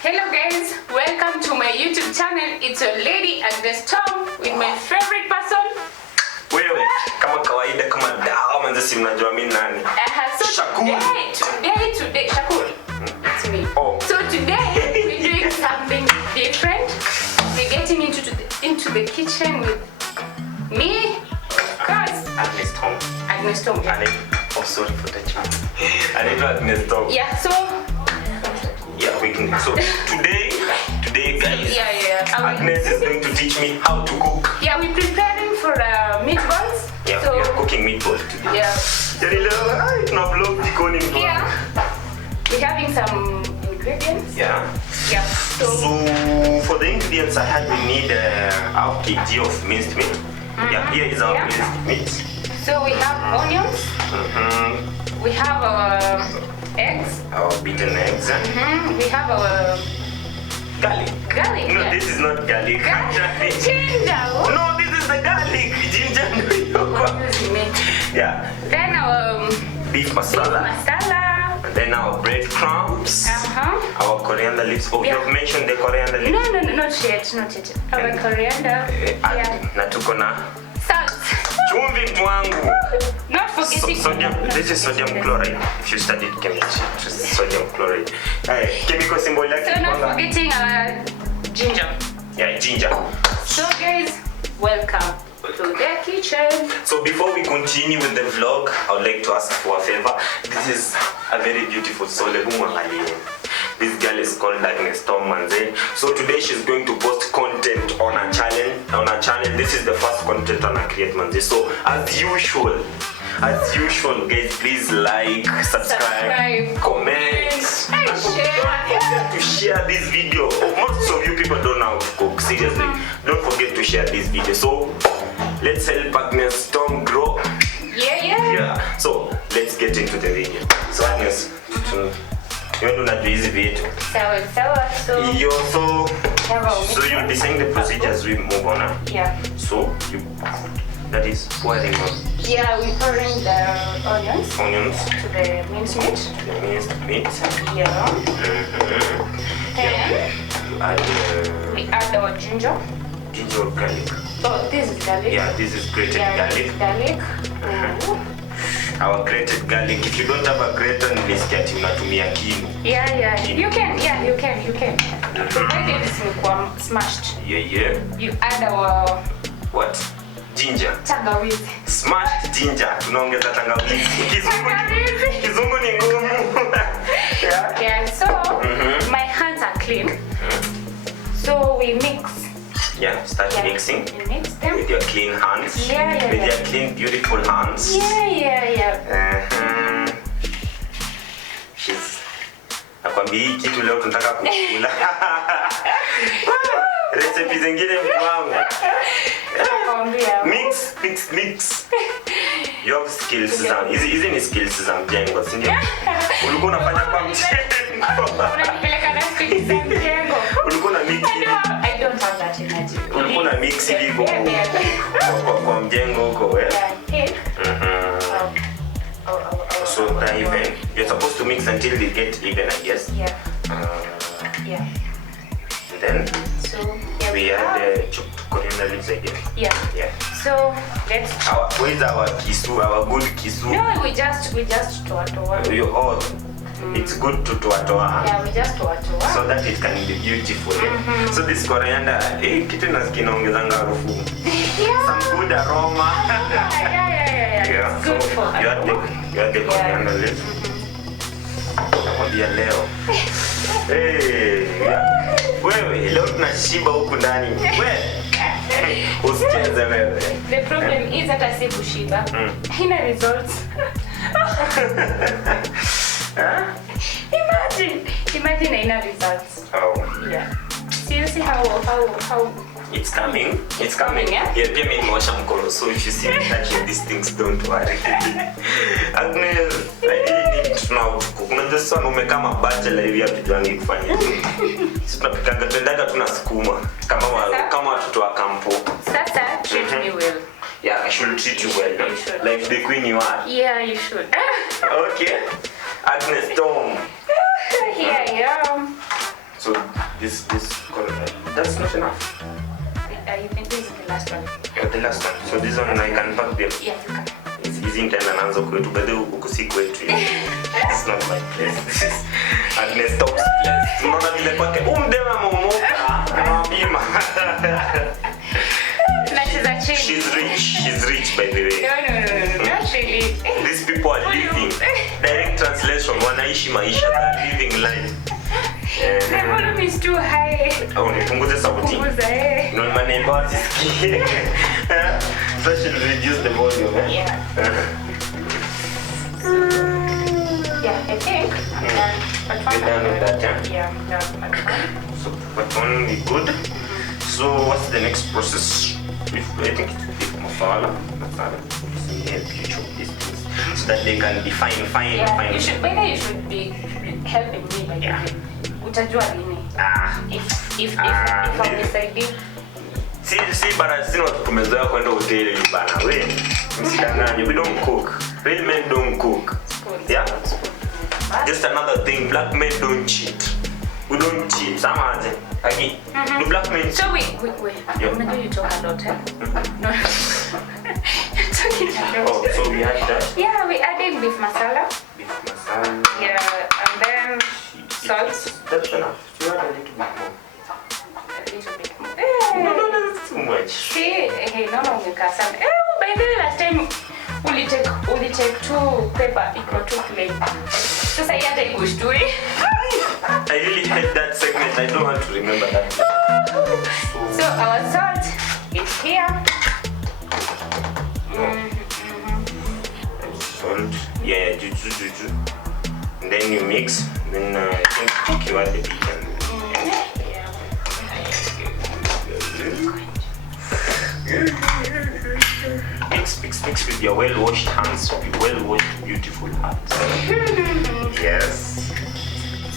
Hello guys, welcome to my YouTube channel. It's your lady Agnes Tom with my favorite person. Wewe, kama kawaida kama dawa manze si mnajua mimi nani? So Shakur. Today Shakur. It's me. Oh. So today we're doing something different. We're getting into the kitchen with me, of course, Agnes Tom. Agnes Tom. Yeah. Oh, sorry for that. Agnes Tom. Yeah, so yeah, we can. So today guys. Yeah. Agnes is going to teach me how to cook. Yeah, we're preparing for meatballs. Yeah, so, we are cooking meatballs today. Yeah. Yeah. We're having some ingredients. Yeah. Yeah. So for the ingredients I had, we need half kg of minced meat. Yeah, here is our minced meat. So we have onions. We have our eggs. Our beaten eggs. We have our Garlic. No, yeah. this is not garlic. Ginger. No, this is the garlic. Ginger. Yeah. Then our Beef masala. masala. And then our breadcrumbs. Our coriander leaves. Oh, Yeah. you have mentioned the coriander leaves. No, not yet. Our coriander. Na tuko na Salt. chumvi twangu. Not forgetting Sodium. This is sodium chloride. If you studied chemistry, it's sodium chloride. Chemical symbol like. So not forgetting our ginger. Yeah, ginger. So guys, welcome to the kitchen. So before we continue with the vlog, I would like to ask for a favor. This is a very beautiful soul. This girl is called Agnes Tom manze. So today she's going to post content on her channel. This is the first content on her create manze. So as usual guys, please like, subscribe, comment, and share. Don't forget to share this video. Most of you people don't know how to cook, seriously. Don't forget to share this video. So let's help Agnes Tom grow. Yeah. So let's get into the video. So Agnes, you want to know this video? So you'll be saying the procedures we move on. Huh? Yeah. So that is pouring on. Yeah, we're pouring the onions to the minced meat. The minced meat. Yeah. Then You add we add our ginger. ginger or garlic. Oh, this is garlic. Yeah, this is grated garlic. Garlic. Our grated garlic. If you don't have a grater, niliskia unatumia kinu. Yeah. You can. Provided it's smashed. Yeah. You add our What? Ginger. tangawizi. Smashed ginger. Tunaongeza tangawizi. Kizungu ni ngumu. Yeah, so my hands are clean. So we mix. Yeah, start mixing. We mix them. With your clean hands. Yeah. With your clean, beautiful hands. Yeah. She's nakwambia hii kitu leo tunataka kukula. Recipe zingine mwangu. Mix. You have skills za. Hizi ni skills za mjengo, si ndio? Ulikuwa unafanya kwa mjengo. Unanipeleka na skills za mjengo. Ulikuwa na mix. I don't have that energy. Ulikuwa na mix hivi kwa mjengo huko wewe. So that even you're supposed to mix until they get even, I guess. Yeah. And then So we add chopped coriander leaves, I guess. Yeah. So let's. Where's our kisu? Our good kisu. No, we just toa. It's good to toa. Yeah, we just toa. So that it can be beautiful. So this coriander, kitu kinaongezanga harufu. Some good aroma. Yeah. Good so for you add the coriander leaves. Nakwambia leo. Wewe leo tunashiba huku ndani. Usicheze wewe. The problem is that I say kushiba. Haina results. Imagine haina results. Oh. Yeah. Seriously, how It's coming. Yeah? Yeah, pia mimi nimewasha mkono, so if you see me touching these things, don't worry. Agnes, unajua sana umekama bachelor hivi hatujuangi kufanya. Sisi tunapikaga tuendaga tunasukuma kama watoto wa kampo. Sasa treat me well. Yeah, I should treat you well. You should. Like the queen you are. Yeah, you should. Okay. Agnes Tom. Here I am. So So this that's not enough. You think this is the last one? Yeah, the last one. So this one I can pack them. Yeah, you can. It's easy in tena nanzo kwetu, but ukusi kwetu. It's not my place. This is Agnes Stop's place. Unaona vile kwake umdema momoka na bima. She's rich by the way. No, not really. These people are living. Direct translation, wanaishi maisha, they're living life. The volume is too high. Oh, nipunguze sauti. No, maneno asisikie. So I should reduce the volume. Yeah. Yeah, I think. We're done with that, yeah? Yeah, that's part one. So part one we good. So what's the next process? I think it will be masala. So that they can be fine. Yeah, you should be helping me like that. Utajua lini? If I'm deciding. See, but still not tumezoea kwenda hoteli bana. We, msidanganye, we don't cook. Real men don't cook. Yeah? Just another thing, black men don't cheat. We don't cheat. Samaje. Okay. The black men. So wait. Yeah. Unajua you talk a lot, eh? No. Talking a lot. Oh, so we had that? Yeah, we added beef masala. Beef masala. Yeah, and then salt. That's enough. You add a little bit more. A little bit more. No, that's too much. See, hey, no longer kasam. By the way, last time we take two paper equal to plate. So say yeah, they push to it. I really hate that segment. I don't want to remember that. So our salt is here. Salt. Yeah, juju. And then you mix. Then I think you add the chicken. Mix with your well-washed hands, your well-washed, beautiful hands. Yes.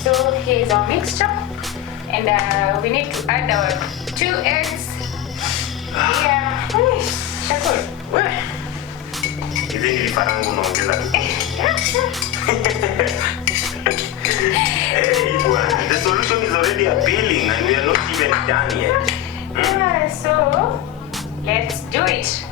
So here's our mixture, and we need to add our 2 eggs. Yeah. Shakul. Hizi ni vifarangu unaongeza. Hey, bwana, the solution is already appealing and we are not even done yet. Yeah, so let's do it.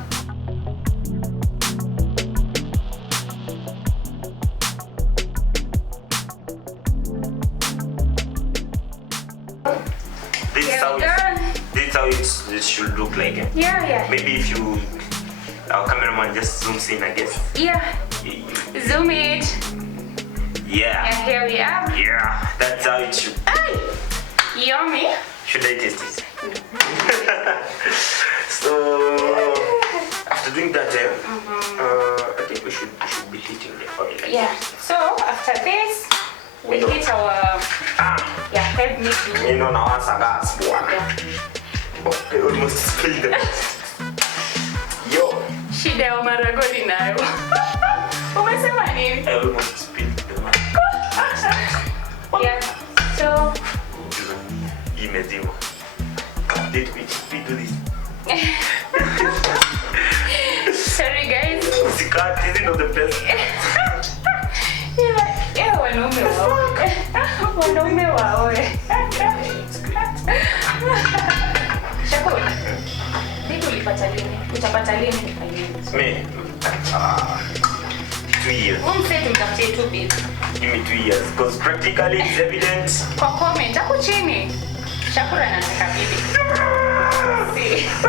This is how it should look like. Eh? Yeah. Maybe if our cameraman just zooms in, I guess. Yeah. Zoom it. Yeah. And here we are. Yeah, that's how it should. Yummy. Should I taste it? So after doing that, I think we should be heating the oil. Yeah. So after this, we heat our. Yeah, help me to. You know now, gas, Yeah. I almost spilled it. Yo. Shida ya maragoli nayo. Umesema nini? I almost spilled the milk. Yeah. So. Imezima. Did we do this? Sorry guys. Usikati, this is not the best. Yeah, wanaume waoe. Shakul. Nini ulipata lini? Utapata lini? Me? 2 years. Umse tumtafutie 2 bits. Give me 2 years. Because practically it's evident. Kwa comment hapo chini. Shakura anataka bibi. See. I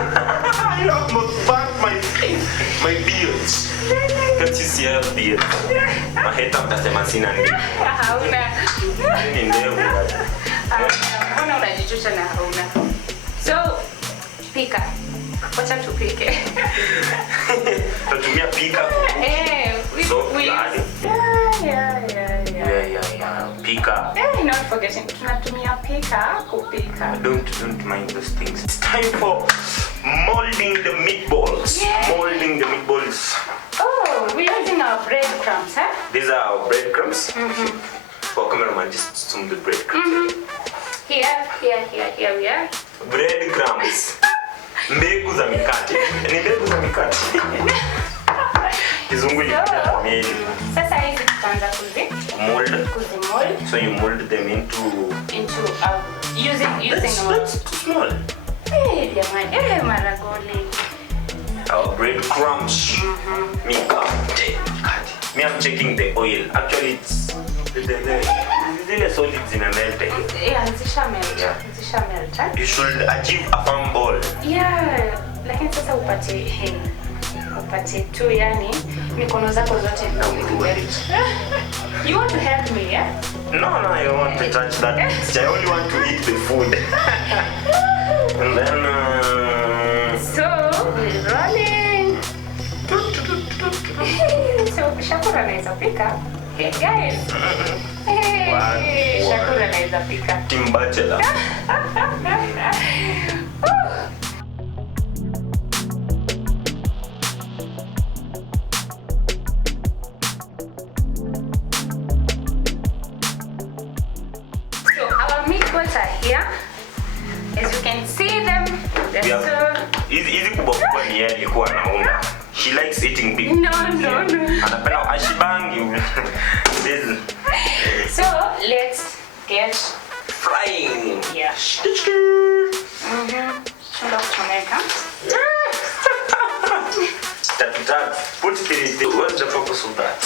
almost burnt my beard. Can't you see I have beard? My head up mtasema sina nini. Hauna. Ni ndevu. Hauna unajichucha na hauna. So, pika. Wacha tupike. Tutumia pika. So, yeah. Pika. Not forgetting. Tunatumia pika kupika. Don't mind those things. It's time for molding the meatballs. Yeah. Molding the meatballs. Oh, we're using our breadcrumbs, huh? These are our breadcrumbs. For cameraman, just zoom the breadcrumbs. Here we are. Breadcrumbs. Mbegu za mikate. Ni mbegu za mikate. Kizungu ni sasa hizi tutaanza mold. Kuzimold. So you mold them into our Using That's too small. Hey, jamani. Maragoli. Our bread crumbs. Me, I'm checking the oil. Actually, it's the solids in a melted. Yeah, zisha melt. You should achieve a firm ball. Yeah, lakini sasa upate tu yani mikono zako zote. You want to help me, yeah? No, I don't want to touch that. I only want to eat the food. And then so we're rolling. So Shakura anaweza pika. Hey guys. Hey, Shakura anaweza pika. Team Bachelor. So our meatballs are here. As you can see them, they're Easy kubwa ni yeye alikuwa anaunga. She likes eating big. No. Anapenda ashibangi. So let's get frying. Yeah. Shunda kuchomeka. Put spirit. What's the purpose of that?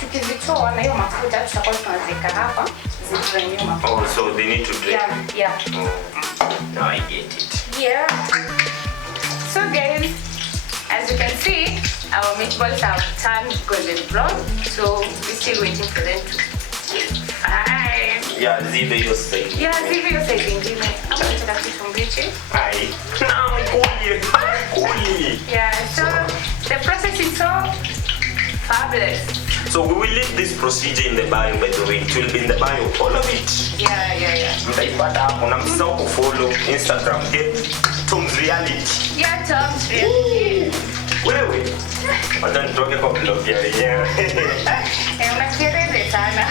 Tukizitoa na hiyo mafuta tutakuwa tunazika hapa zikiwa nyuma. Oh, so they need to drain. Yeah. Now I get it. Yeah. So guys, as you can see, our meatballs have turned golden brown. So we're still waiting for them to fry. Yeah, zive your side. Yeah, zive your side ingine. Hapo tutaka kitumbichi. Aye. Now cool. Yeah, so the process is so fabulous. So we will leave this procedure in the bio, by the way. It will be in the bio, all of it. Yeah. Mtaipata hapo na msisahau kufollow Instagram. Get Tom's Reality. Yeah, Tom's Reality. Wewe. Wacha nitoke kwa blog ya yenyewe. Unakerele sana.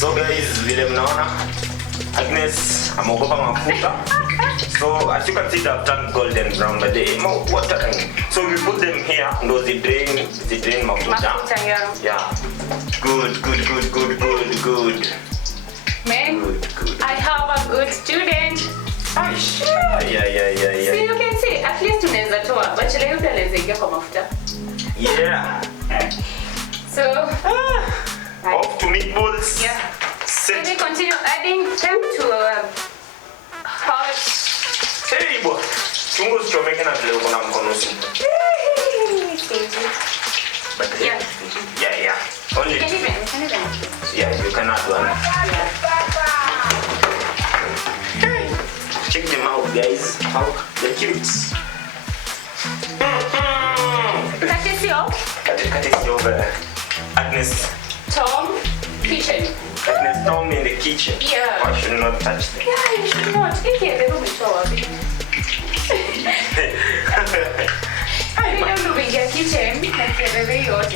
So guys, vile mnaona Agnes ameogopa mafuta. So as you can see, they've turned golden brown, but they more watering. So we put them here, no, they drain mafuta. Yeah. Good. Man, good. I have a good student. Yeah. So you can see, at least tunaweza toa, bachelor yote anaweza ingia kwa mafuta. Yeah. So, off to meatballs. Yeah. Set. We continue adding them to hot. Hey, boy. Chungu sichomeke na vile uko na mkono super. But yeah. Only. You can even. Yeah, you can add one. Yeah. Check them out, guys. How they're cute. Courtesy of Agnes. Tom kitchen. Agnes Tom in the kitchen. Yeah. I should not touch them. Yeah, you should not. The room is so big. I don't know your kitchen. Like yours.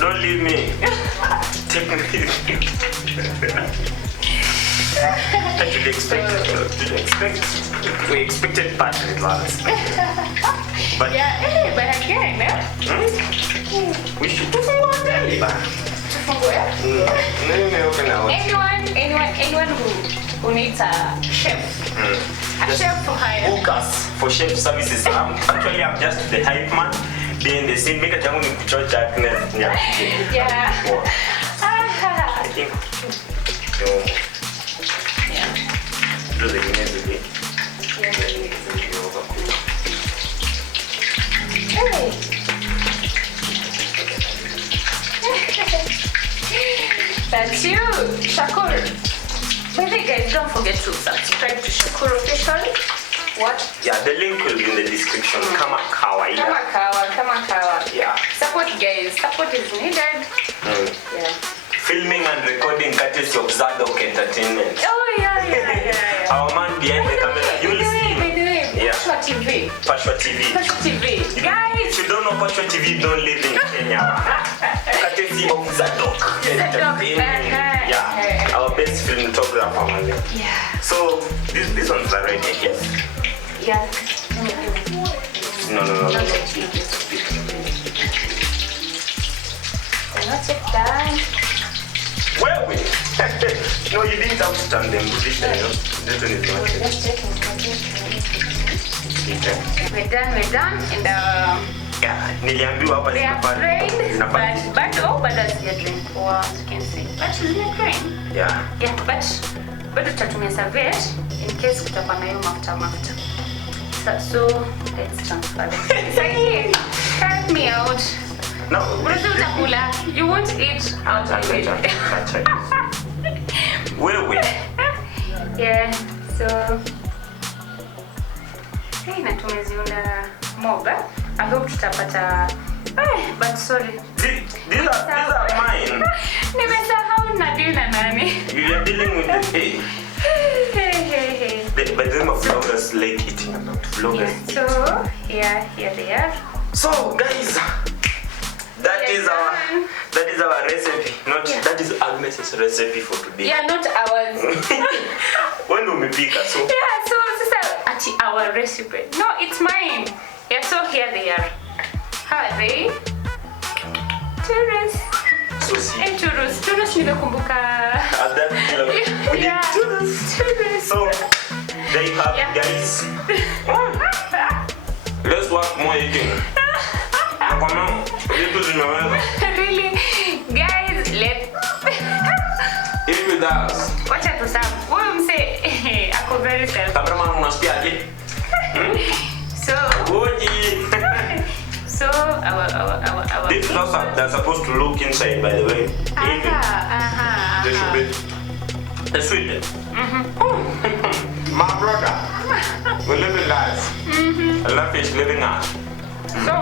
Don't leave me. Take me. We expected battery advance. But yeah, but again, we should do some deliver. Anyone who needs a chef. A chef for hire. Book us for chef services. Actually, I'm just the hype man. Being the same, make a jungle in church. Yeah. I think. Do the music. Hey. That's you, Shakur. By the way, guys, don't forget to subscribe to Shakur Official. What? Yeah, the link will be in the description. Kama kawaida. Kama kawa. Yeah. Support, guys. Support is needed. Yeah. Filming and recording courtesy of Zadok Entertainment. Oh, yeah. Our man behind the camera. You will see. Yeah. Pashwa TV. Guys. If you don't know Pashwa TV, don't live in Kenya. Courtesy of Zadok Entertainment. Yeah. Our best cinematographer. Yeah. So, these ones are ready, yes? Yeah. No. not yet done. Where we? No, you didn't have to turn them. This one is not yet. Just checking. Okay. We're done. And Yeah, niliambiwa hapa they are drained, but that's your drain. Wow, as you can see. But she's not drained. Yeah. Yeah, but tutatumia serviette in case kutakuwa na hiyo mafuta. So let's transfer them. So here, help me out. No. Utakula. You won't eat out of it. Where? Yeah, so na tumeziunda moga. I hope tutapata. But sorry. These are mine. Nimesahau na deal na nani. You are dealing with the hey. By the name of vloggers like eating and not vloggers. Yeah, so here they are. So guys, that is our recipe. That is Agnes's recipe for today. Yeah, not ours. When do we pick so? Yeah, so this is our recipe. No, it's mine. Yeah, so here they are. How are they? Churros. So see. Hey, churros nimekumbuka. We did churros. So there you have it, guys. Let's work more eating. Really? Guys, let's eat with us. watch out to some. Say ako very self. Cameraman unasikiaje? So our These clothes they're supposed to look inside, by the way. They should be. They're sweet. My brother, we live in life. Life is living us. So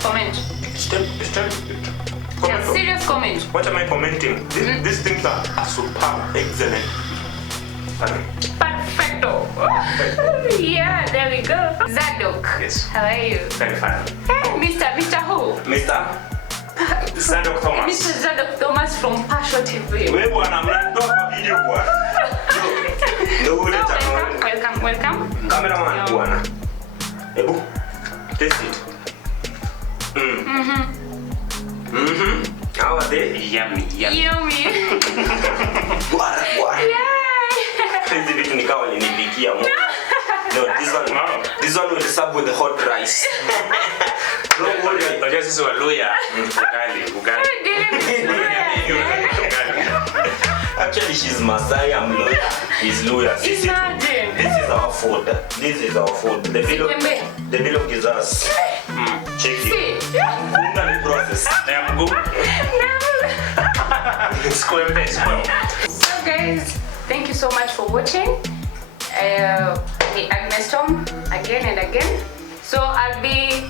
comment. Comment. Serious comment. What am I commenting? These things are superb, excellent. Perfecto. Yeah, there we go. Zadok. Yes. How are you? Very fine. Hey, Mr. Who? Mr. Zadok Thomas. Mr. Zadok Thomas from Passion TV. Wewe bwana mnatoa video bwana. Welcome. Cameraman bwana. Ebu. Taste it. How are they? Yummy. Bwana. Hizi vitu nikawa ninipikia Mungu. No, this one will serve with the hot rice. Don't worry. Unajua sisi Waluya ugali. Actually, she's Masai, I'm Luya. He's Luya. This is our food. The vlog is us. Check it. Unga process. Na mguu. Square. So guys, thank you so much for watching. Agnes Tom again and again. So I'll be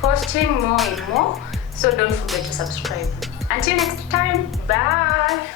posting more and more. So don't forget to subscribe. Until next time, bye.